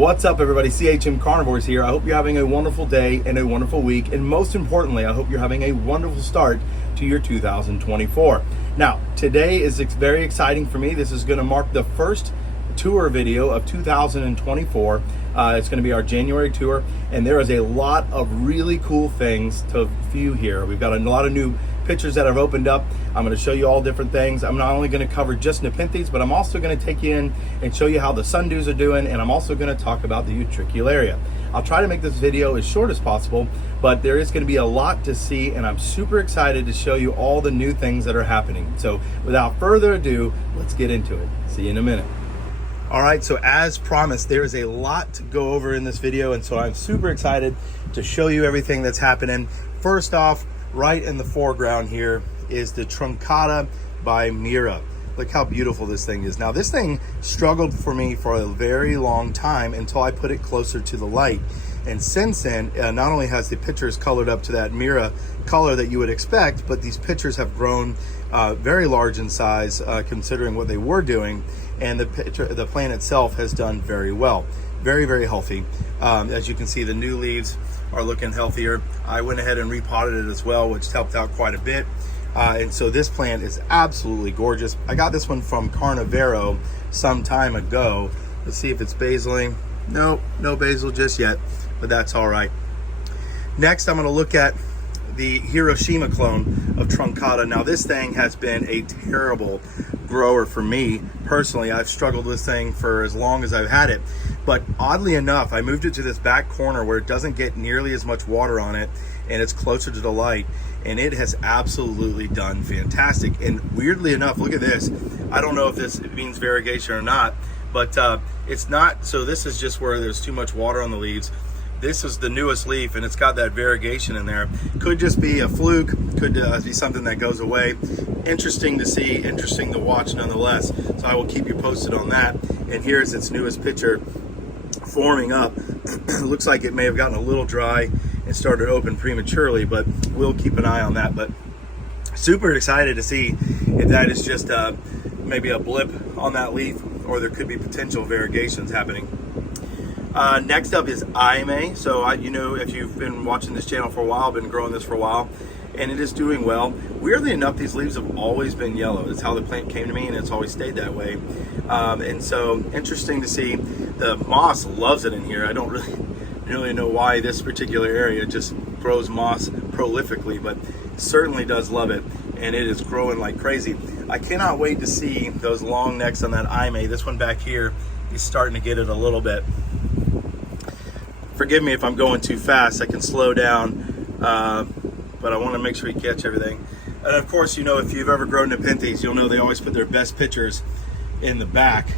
What's up, everybody? CHM Carnivorous here. I hope you're having a wonderful day and a wonderful week, and most importantly, I hope you're having a wonderful start to your 2024. Now, today is very exciting for me. This is going to mark the first tour video of 2024. It's going to be our January tour, and there is a lot of really cool things to view here. We've got a lot of new pictures that have opened up. I'm going to show you all different things. I'm not only going to cover just Nepenthes, but I'm also going to take you in and show you how the sundews are doing, and I'm also going to talk about the Utricularia. I'll try to make this video as short as possible, but there is going to be a lot to see, and I'm super excited to show you all the new things that are happening. So without further ado, let's get into it. See you in a minute. All right, so as promised, there is a lot to go over in this video, and so I'm super excited to show you everything that's happening. First off, right in the foreground here is the truncata by Mira. Look how beautiful this thing is. Now, this thing struggled for me for a very long time until I put it closer to the light. And since then, not only has the pictures colored up to that Mira color that you would expect, but these pictures have grown very large in size considering what they were doing. And the plant itself has done very well. Very, very healthy. As you can see, the new leaves are looking healthier. I went ahead and repotted it as well, which helped out quite a bit. And so this plant is absolutely gorgeous. I got this one from Carnivorous some time ago. Let's see if it's basiling. No basil just yet, but that's all right. Next, I'm going to look at the Hiroshima clone of truncata. Now, this thing has been a terrible grower for me personally. I've struggled with this thing for as long as I've had it, but oddly enough, I moved it to this back corner where it doesn't get nearly as much water on it, and it's closer to the light, and it has absolutely done fantastic. And weirdly enough, look at this. I don't know if this means variegation or not, but it's not. So this is just where there's too much water on the leaves. This is the newest leaf, and it's got that variegation in there. Could just be a fluke, could be something that goes away. Interesting to see, interesting to watch nonetheless. So I will keep you posted on that. And here's its newest picture forming up. Looks like it may have gotten a little dry and started to open prematurely, but we'll keep an eye on that. But super excited to see if that is just maybe a blip on that leaf, or there could be potential variegations happening. Next up is Aime. So if you've been watching this channel for a while, been growing this for a while, and it is doing well. Weirdly enough, these leaves have always been yellow. It's how the plant came to me, and it's always stayed that way. And so interesting to see. The moss loves it in here. I don't really know why this particular area just grows moss prolifically, but it certainly does love it, and it is growing like crazy. I cannot wait to see those long necks on that Aime. This one back here is starting to get it a little bit. Forgive me if I'm going too fast. I can slow down, but I want to make sure you catch everything. And of course, if you've ever grown Nepenthes, you'll know they always put their best pictures in the back.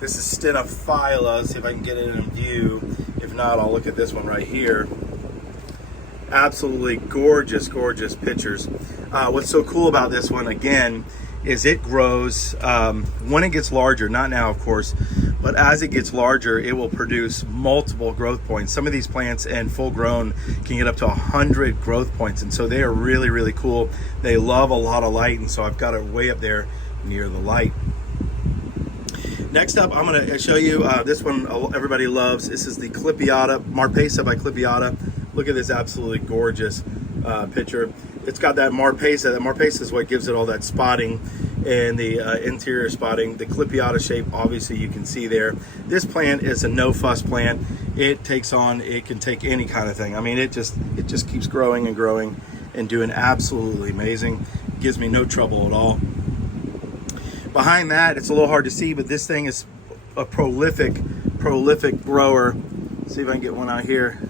This is Stenophylla. See if I can get it in view. If not, I'll look at this one right here. Absolutely gorgeous, gorgeous pictures. What's so cool about this one, again, is it grows when it gets larger, not now of course, but as it gets larger, it will produce multiple growth points. Some of these plants and full grown can get up to 100 growth points, and so they are really, really cool. They love a lot of light, and so I've got it way up there near the light. Next up, I'm going to show you this one everybody loves. This is the Marpesa by Clipiata. Look at this absolutely gorgeous picture. It's got that Marpesa. That Marpesa is what gives it all that spotting and the interior spotting. The Clipiata shape, obviously you can see there. This plant is a no-fuss plant. It can take any kind of thing. I mean, it just keeps growing and growing and doing absolutely amazing. It gives me no trouble at all. Behind that, it's a little hard to see, but this thing is a prolific grower. Let's see if I can get one out here.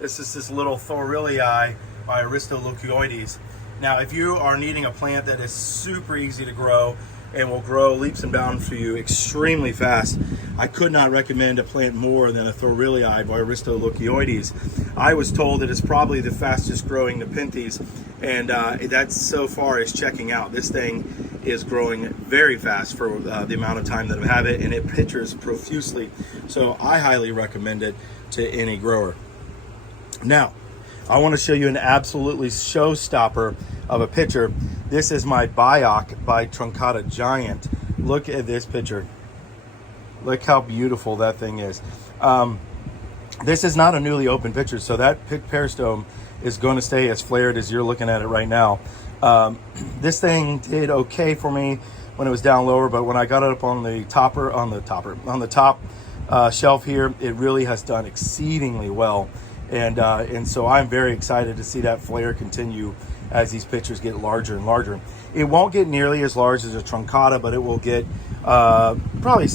This is this little Thorillii by Aristolochioides. Now, if you are needing a plant that is super easy to grow and will grow leaps and bounds for you extremely fast, I could not recommend a plant more than a Thorillii by Aristolochioides. I was told that it's probably the fastest growing Nepenthes, and that so far is checking out. This thing is growing very fast for the amount of time that I have it, and it pictures profusely. So I highly recommend it to any grower. Now, I want to show you an absolutely showstopper of a picture. This is my Bioc by Truncata Giant. Look at this picture. Look how beautiful that thing is. This is not a newly opened picture, so that peristome is going to stay as flared as you're looking at it right now. This thing did okay for me when it was down lower, but when I got it up on the top shelf here, it really has done exceedingly well. And so I'm very excited to see that flare continue as these pictures get larger and larger. It won't get nearly as large as a truncata, but it will get probably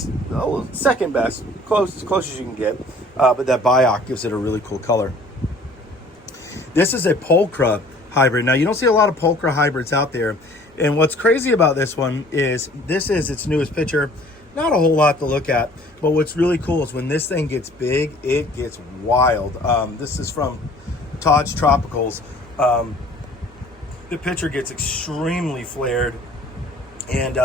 second best, close as you can get. But that biac gives it a really cool color. This is a pulchra hybrid. Now, you don't see a lot of pulchra hybrids out there. And what's crazy about this one is this is its newest picture. Not a whole lot to look at, but what's really cool is when this thing gets big, it gets wild. This is from Todd's Tropicals. The picture gets extremely flared, and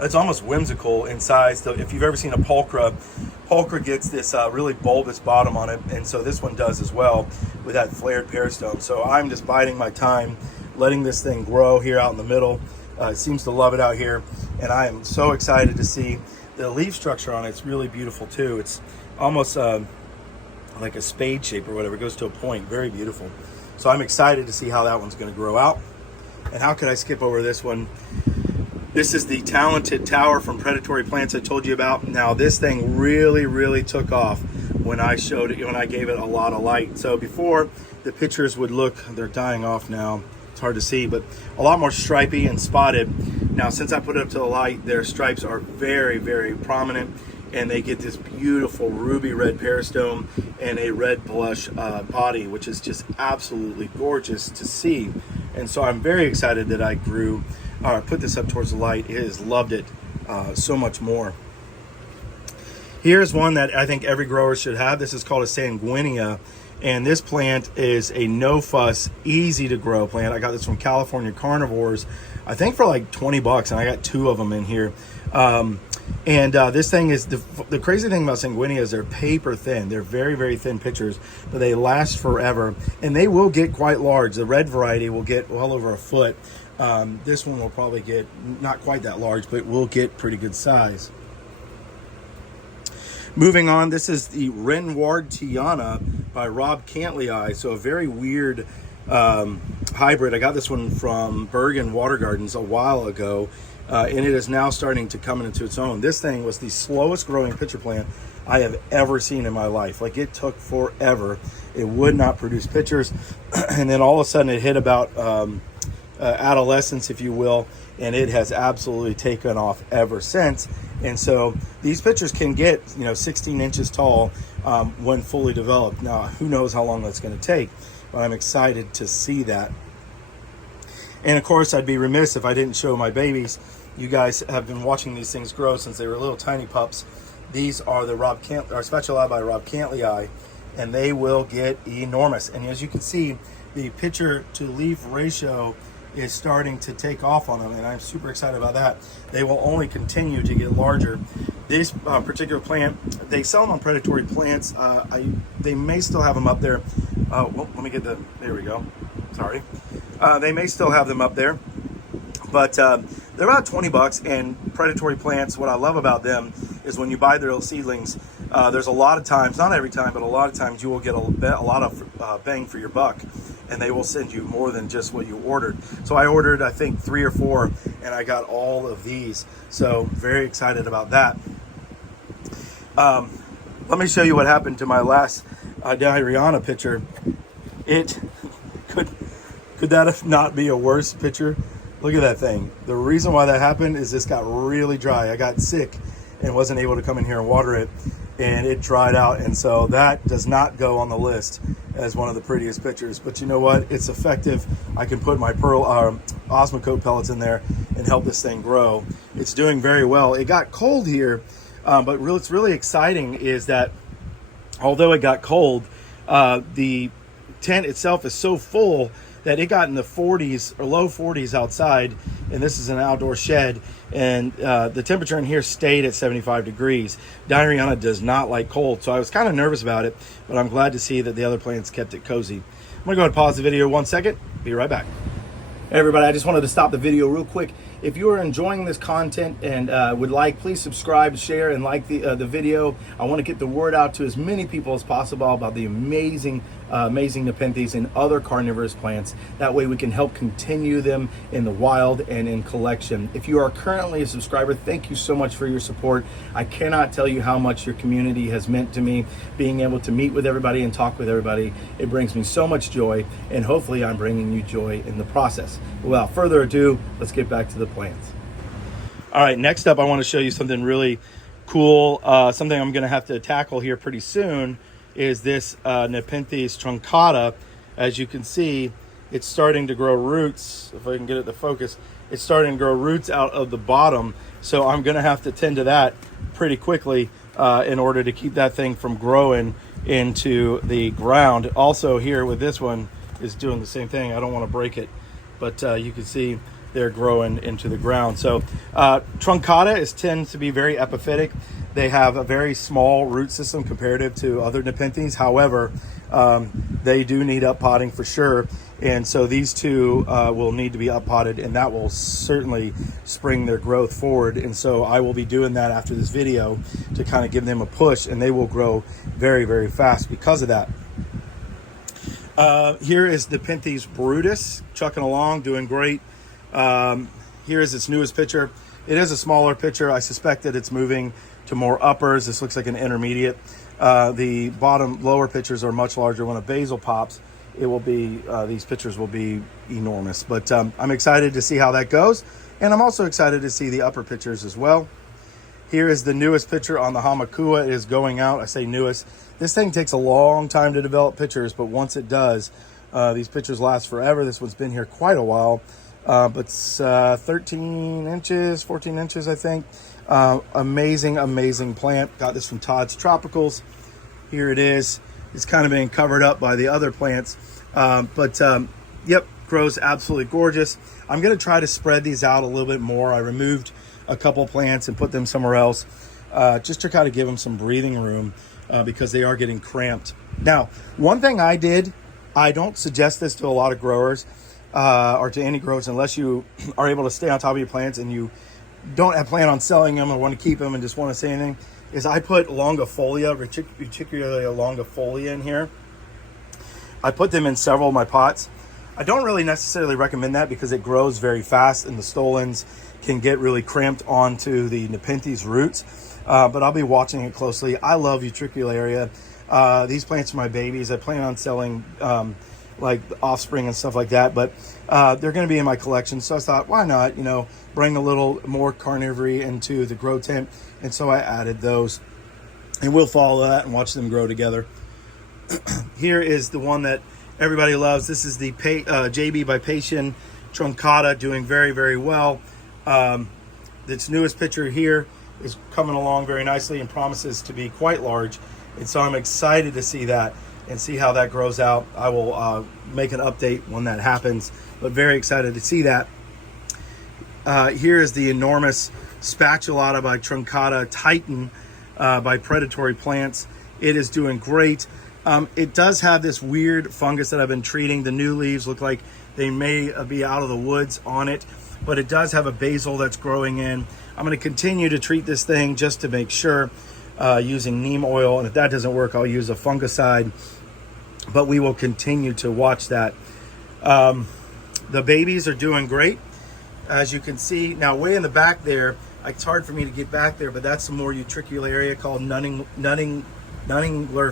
it's almost whimsical in size. So if you've ever seen a pulchra gets this really bulbous bottom on it, and so this one does as well with that flared peristome. So I'm just biding my time, letting this thing grow here out in the middle. It seems to love it out here, and I am so excited to see the leaf structure on it. It's really beautiful too. It's almost like a spade shape or whatever. It goes to a point. Very beautiful. So I'm excited to see how that one's going to grow out. And how could I skip over this one? This is the Talented Tower from Predatory Plants I told you about. Now this thing really took off when I showed it, when I gave it a lot of light. So before, the pictures would look, they're dying off now. It's hard to see, but a lot more stripy and spotted. Now since I put it up to the light, their stripes are very prominent, and they get this beautiful ruby red peristome and a red blush body, which is just absolutely gorgeous to see. And so I'm very excited that I put this up towards the light. It has loved it so much more. Here's one that I think every grower should have. This is called a sanguinea, and this plant is a no-fuss, easy to grow plant. I got this from California Carnivorous, I think for like 20 bucks, and I got 2 of them in here. This thing is, the crazy thing about sanguinea is they're paper thin. They're very thin pitchers, but they last forever, and they will get quite large. The red variety will get well over a foot. This one will probably get not quite that large, but will get pretty good size. Moving on, this is the Renward Tiana by Rob Cantley. So a very weird hybrid. I got this one from Bergen Water Gardens a while ago, and it is now starting to come into its own. This thing was the slowest growing pitcher plant I have ever seen in my life. Like, it took forever. It would not produce pitchers, and then all of a sudden it hit about adolescence, if you will, and it has absolutely taken off ever since. And so these pitchers can get 16 inches tall when fully developed. Now, who knows how long that's going to take, but I'm excited to see that. And of course, I'd be remiss if I didn't show my babies. You guys have been watching these things grow since they were little tiny pups. These are the Spatula by Rob Cantley, and they will get enormous. And as you can see, the pitcher to leaf ratio is starting to take off on them, and I'm super excited about that. They will only continue to get larger. This particular plant, they sell them on Predatory Plants. They may still have them up there. Well, let me get there we go. Sorry. They may still have them up there, but they're about 20 bucks. And Predatory Plants, what I love about them is when you buy their little seedlings, there's a lot of times, not every time, but a lot of times you will get a lot of bang for your buck, and they will send you more than just what you ordered. So I ordered, I think, 3 or 4, and I got all of these. So very excited about that. Let me show you what happened to my last Diariana pitcher. It could that not be a worse pitcher? Look at that thing. The reason why that happened is this got really dry. I got sick and wasn't able to come in here and water it, and it dried out. And so that does not go on the list as one of the prettiest pictures. But you know what? It's effective. I can put my Osmocote pellets in there and help this thing grow. It's doing very well. It got cold here, but what's really exciting is that although it got cold, the tent itself is so full that it got in the 40s or low 40s outside, and this is an outdoor shed, and the temperature in here stayed at 75 degrees. Diariana does not like cold, so I was kind of nervous about it, but I'm glad to see that the other plants kept it cozy. I'm gonna go ahead and pause the video 1 second, be right back. Hey everybody, I just wanted to stop the video real quick if you are enjoying this content and please subscribe, share, and like the video. I want to get the word out to as many people as possible about the amazing Nepenthes and other carnivorous plants. That way we can help continue them in the wild and in collection. If you are currently a subscriber, thank you so much for your support. I cannot tell you how much your community has meant to me. Being able to meet with everybody and talk with everybody, it brings me so much joy, and hopefully I'm bringing you joy in the process. Without further ado, let's get back to the plants. All right, next up I want to show you something really cool, something I'm going to have to tackle here pretty soon, is this Nepenthes truncata. As you can see, it's starting to grow roots. If I can get it to focus, it's starting to grow roots out of the bottom. So I'm going to have to tend to that pretty quickly in order to keep that thing from growing into the ground. Also here with this one is doing the same thing. I don't want to break it, but you can see they're growing into the ground. So truncata tends to be very epiphytic. They have a very small root system comparative to other Nepenthes. However, they do need up potting for sure. And so these two will need to be up potted, and that will certainly spring their growth forward. And so I will be doing that after this video to kind of give them a push, and they will grow very, very fast because of that. Here is Nepenthes brutus, chucking along, doing great. Here is its newest picture. It is a smaller picture. I suspect that it's moving to more uppers. This looks like an intermediate. The lower pictures are much larger. When a basil pops, it will be, these pictures will be enormous. But I'm excited to see how that goes. And I'm also excited to see the upper pictures as well. Here is the newest picture on the hamakua. It is going out. I say newest. This thing takes a long time to develop pictures, but once it does, these pictures last forever. This one's been here quite a while. But it's 13 inches, 14 inches, I think. Amazing, amazing plant. Got this from Todd's Tropicals. Here it is. It's kind of being covered up by the other plants. Yep, grows absolutely gorgeous. I'm going to try to spread these out a little bit more. I removed a couple plants and put them somewhere else just to kind of give them some breathing room because they are getting cramped. Now, one thing I did, I don't suggest this to a lot of growers, or to any growers, unless you are able to stay on top of your plants and you don't plan on selling them or want to keep them and just want to say anything, is I put longifolia, Utricularia longifolia in here. I put them in several of my pots. I don't really necessarily recommend that because it grows very fast and the stolons can get really cramped onto the Nepenthes roots. But I'll be watching it closely. I love Utricularia. These plants are my babies. I plan on selling like the offspring and stuff like that, but they're going to be in my collection. So I thought, why not, bring a little more carnivory into the grow tent. And so I added those, and we'll follow that and watch them grow together. Here is the one that everybody loves. This is the JB bicalcarata truncata, doing very, very well. Its newest picture here is coming along very nicely and promises to be quite large. And so I'm excited to see that and see how that grows out. I will make an update when that happens, but very excited to see that. Here is the enormous spatulata by truncata Titan by Predatory Plants. It is doing great. It does have this weird fungus that I've been treating. The new leaves look like they may be out of the woods on it, but it does have a basil that's growing in. I'm going to continue to treat this thing just to make sure, using neem oil, and if that doesn't work, I'll use a fungicide, but we will continue to watch that. The babies are doing great, as you can see. Now, way in the back there, it's hard for me to get back there, but that's some more Utricularia called Nunningler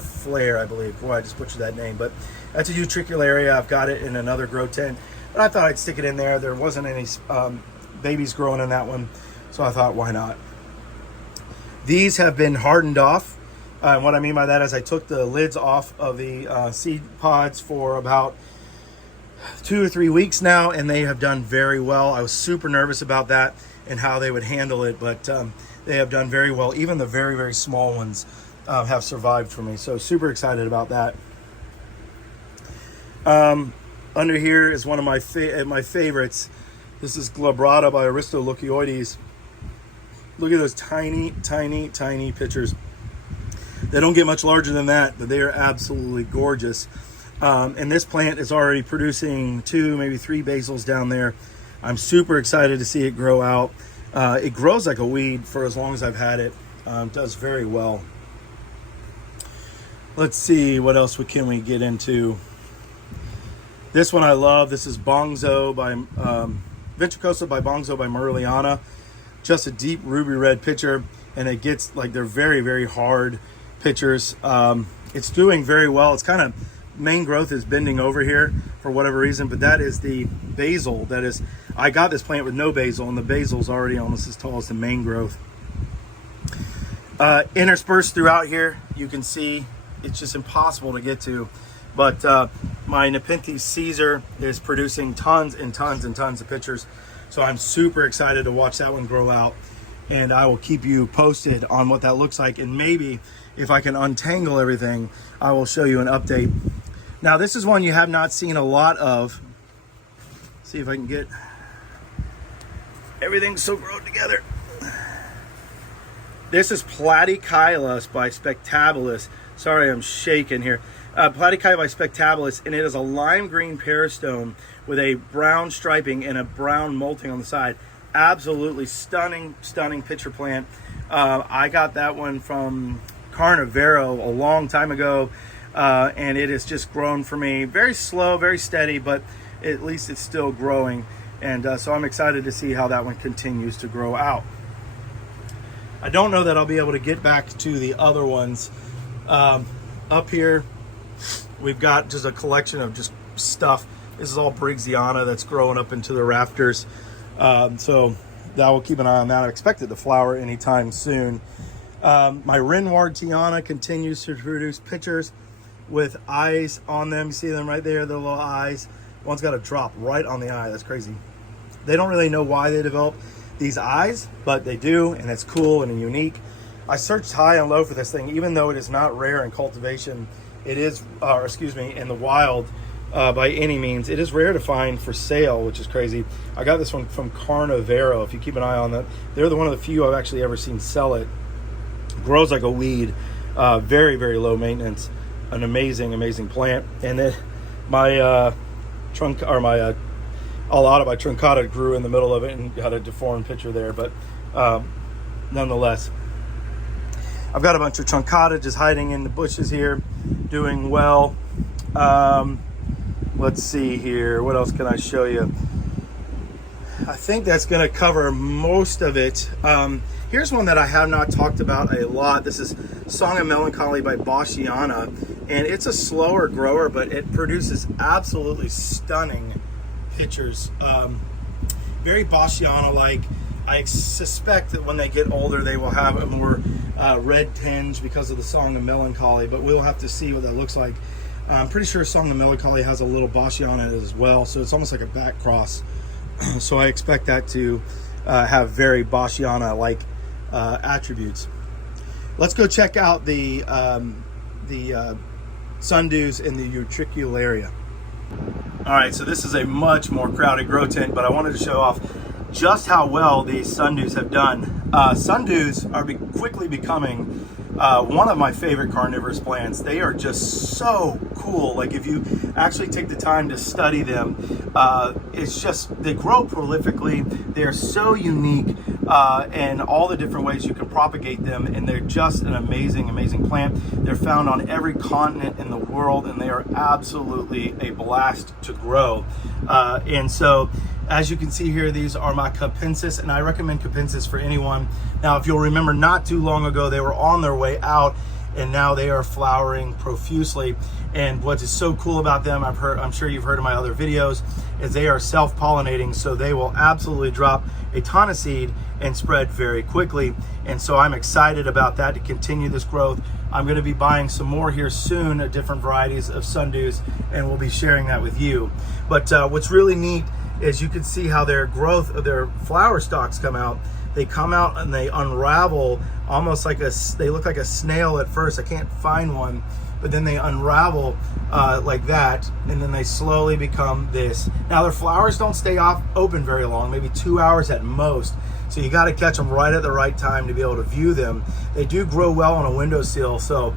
Flare, I believe. Boy, I just butchered that name, but that's a Utricularia. I've got it in another grow tent, but I thought I'd stick it in there. There wasn't any babies growing in that one, so I thought, why not? These have been hardened off. What I mean by that is I took the lids off of the seed pods for about 2 or 3 weeks now, and they have done very well. I was super nervous about that and how they would handle it, but they have done very well. Even the very, very small ones have survived for me, so super excited about that. Under here is one of my favorites. This is glabrata by Aristolochioides. Look at those tiny, tiny, tiny pictures. They don't get much larger than that, but they are absolutely gorgeous. And this plant is already producing 2, maybe 3 basils down there. I'm super excited to see it grow out. It grows like a weed for as long as I've had it. Does very well. Let's see, what else can we get into? This one I love. This is Bongzo by Ventricosa by Bongzo by Merliana. Just a deep ruby red pitcher, and it gets like, they're very, very hard pitchers. It's doing very well. It's kind of, main growth is bending over here for whatever reason, but that is the basil. That is, I got this plant with no basil, and the basil's already almost as tall as the main growth. Interspersed throughout here, you can see it's just impossible to get to. But my Nepenthes Caesar is producing tons and tons and tons of pictures. So I'm super excited to watch that one grow out. And I will keep you posted on what that looks like. And maybe if I can untangle everything, I will show you an update. Now, this is one you have not seen a lot of. See if I can get everything so grown together. This is Platychilus by Spectabilis. Sorry, I'm shaking here. Platychilus by Spectabilis, and it is a lime green peristome with a brown striping and a brown molting on the side. Absolutely stunning, stunning pitcher plant. I got that one from Carnivorous a long time ago, and it has just grown for me. Very slow, very steady, but at least it's still growing. And so I'm excited to see how that one continues to grow out. I don't know that I'll be able to get back to the other ones. Up here, we've got just a collection of just stuff. This is all Briggsana that's growing up into the rafters. So that will keep an eye on that. I expect it to flower anytime soon. My Renward Tiana continues to produce pictures with eyes on them. You see them right there, the little eyes. One's got a drop right on the eye. That's crazy. They don't really know why they develop these eyes, but they do, and it's cool and unique. I searched high and low for this thing, even though it is not rare in cultivation. It is, in the wild by any means. It is rare to find for sale, which is crazy. I got this one from Carnivorous. If you keep an eye on that, they're one of the few I've actually ever seen sell it. Grows like a weed, very, very low maintenance. An amazing, amazing plant. And then my Alata by truncata grew in the middle of it and got a deformed picture there, but nonetheless. I've got a bunch of truncata just hiding in the bushes here, doing well. Let's see here. What else can I show you? I think that's going to cover most of it. Here's one that I have not talked about a lot. This is Song of Melancholy by Boschiana, and it's a slower grower, but it produces absolutely stunning pictures. Very Boschiana-like. I suspect that when they get older, they will have a more red tinge because of the Song of Melancholy, but we'll have to see what that looks like. I'm pretty sure Song of Melancholy has a little Boschiana in it as well, so it's almost like a back cross. So I expect that to have very Boschiana-like attributes. Let's go check out the sundews in the Utricularia. All right, so this is a much more crowded grow tent, but I wanted to show off just how well these sundews have done. Sundews are quickly becoming one of my favorite carnivorous plants. They are just so cool. Like, if you actually take the time to study them, it's just, they grow prolifically. They are so unique, and all the different ways you can propagate them, and they're just an amazing, amazing plant. They're found on every continent in the world, and they are absolutely a blast to grow. And so, as you can see here, these are my capensis, and I recommend capensis for anyone. Now, if you'll remember, not too long ago, they were on their way out, and now they are flowering profusely. And what is so cool about them, I'm sure you've heard in my other videos, is they are self-pollinating, so they will absolutely drop a ton of seed and spread very quickly. And so I'm excited about that to continue this growth. I'm going to be buying some more here soon, different varieties of sundews, and we'll be sharing that with you. But what's really neat is you can see how their growth of their flower stalks come out. They come out and they unravel almost like they look like a snail at first. I can't find one, but then they unravel like that, and then they slowly become this. Now, their flowers don't stay open very long, maybe 2 hours at most. So you got to catch them right at the right time to be able to view them. They do grow well on a windowsill, so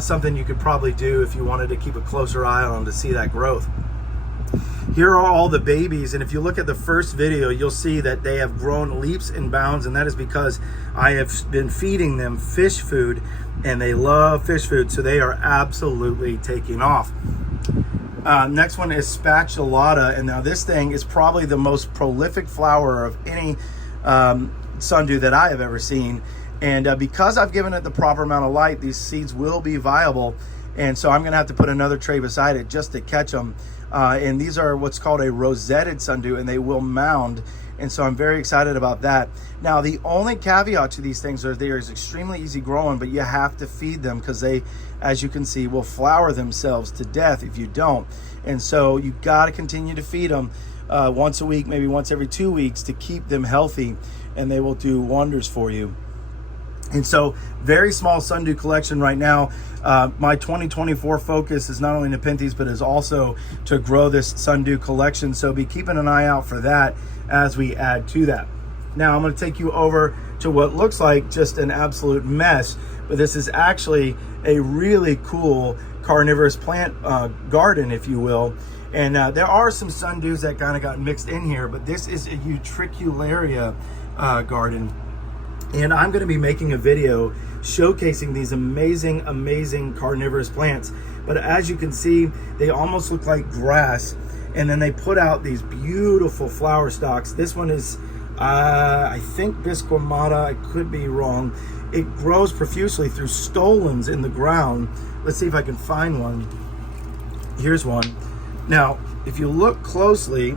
something you could probably do if you wanted to keep a closer eye on them to see that growth. Here are all the babies, and if you look at the first video, you'll see that they have grown leaps and bounds, and that is because I have been feeding them fish food, and they love fish food, so they are absolutely taking off. Next one is spatulata, and now this thing is probably the most prolific flower of any sundew that I have ever seen. And because I've given it the proper amount of light, these seeds will be viable. And so I'm gonna have to put another tray beside it just to catch them. And these are what's called a rosetted sundew, and they will mound. And so I'm very excited about that. Now, the only caveat to these things are they are extremely easy growing, but you have to feed them because they, as you can see, will flower themselves to death if you don't. And so you got to continue to feed them once a week, maybe once every 2 weeks, to keep them healthy, and they will do wonders for you. And so, very small sundew collection right now. My 2024 focus is not only Nepenthes, but is also to grow this sundew collection. So be keeping an eye out for that as we add to that. Now I'm going to take you over to what looks like just an absolute mess, but this is actually a really cool carnivorous plant garden, if you will. And there are some sundews that kind of got mixed in here, but this is a Utricularia garden. And I'm going to be making a video showcasing these amazing carnivorous plants. But as you can see, they almost look like grass. And then they put out these beautiful flower stalks. This one is, I think, bicalcarata. I could be wrong. It grows profusely through stolons in the ground. Let's see if I can find one. Here's one. Now, if you look closely,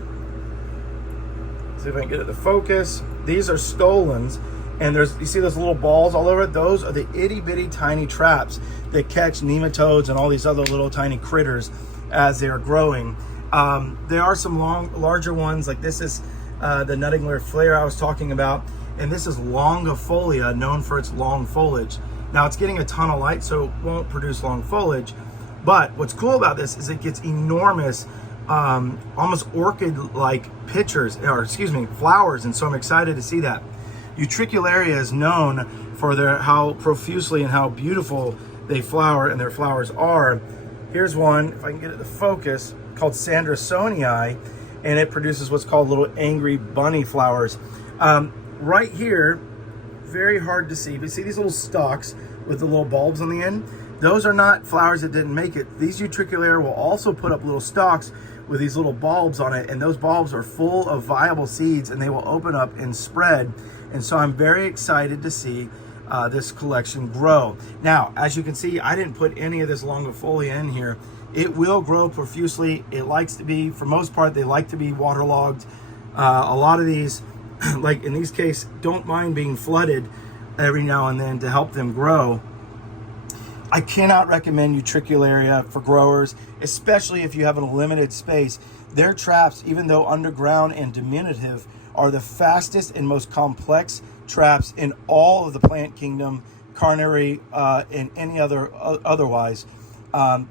see if I can get it to focus. These are stolons. And you see those little balls all over it? Those are the itty bitty tiny traps that catch nematodes and all these other little tiny critters as they're growing. There are some larger ones, like this is the nuttingler flare I was talking about, and this is longifolia, known for its long foliage. Now it's getting a ton of light, so it won't produce long foliage, but what's cool about this is it gets enormous, almost orchid-like flowers, and so I'm excited to see that. Utricularia is known for how profusely and how beautiful they flower, and their flowers are. Here's one, if I can get it to focus, called Sandersonii, and it produces what's called little angry bunny flowers. Right here, very hard to see, but see these little stalks with the little bulbs on the end? Those are not flowers that didn't make it. These Utricularia will also put up little stalks with these little bulbs on it, and those bulbs are full of viable seeds, and they will open up and spread. And so I'm very excited to see this collection grow. Now, as you can see, I didn't put any of this longifolia in here. It will grow profusely. It likes to be, for most part, they like to be waterlogged. A lot of these, like in these cases, don't mind being flooded every now and then to help them grow. I cannot recommend Utricularia for growers, especially if you have a limited space. Their traps, even though underground and diminutive, are the fastest and most complex traps in all of the plant kingdom, carnivore, and any otherwise.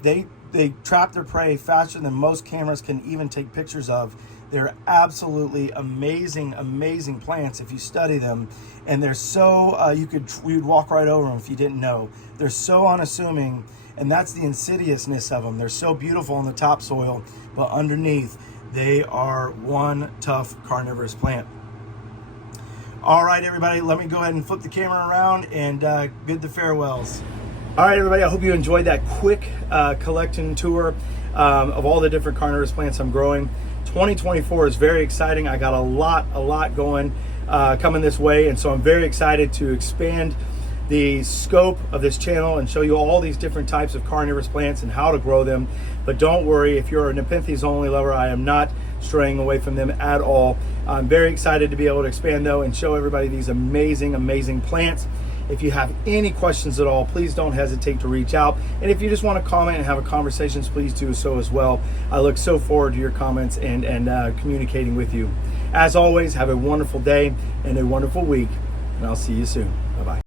They trap their prey faster than most cameras can even take pictures of. They're absolutely amazing plants if you study them, and they're so you'd walk right over them if you didn't know. They're so unassuming, and that's the insidiousness of them. They're so beautiful in the topsoil, but underneath they are one tough carnivorous plant. All right, everybody, let me go ahead and flip the camera around and bid the farewells. All right, everybody, I hope you enjoyed that quick collection tour of all the different carnivorous plants I'm growing. 2024 is very exciting. I got a lot going coming this way, and so I'm very excited to expand the scope of this channel and show you all these different types of carnivorous plants and how to grow them. But don't worry, if you're a Nepenthes only lover, I am not straying away from them at all. I'm very excited to be able to expand though and show everybody these amazing plants. If you have any questions at all, please don't hesitate to reach out. And if you just want to comment and have a conversation, please do so as well. I look so forward to your comments and communicating with you. As always, have a wonderful day and a wonderful week, and I'll see you soon. Bye-bye.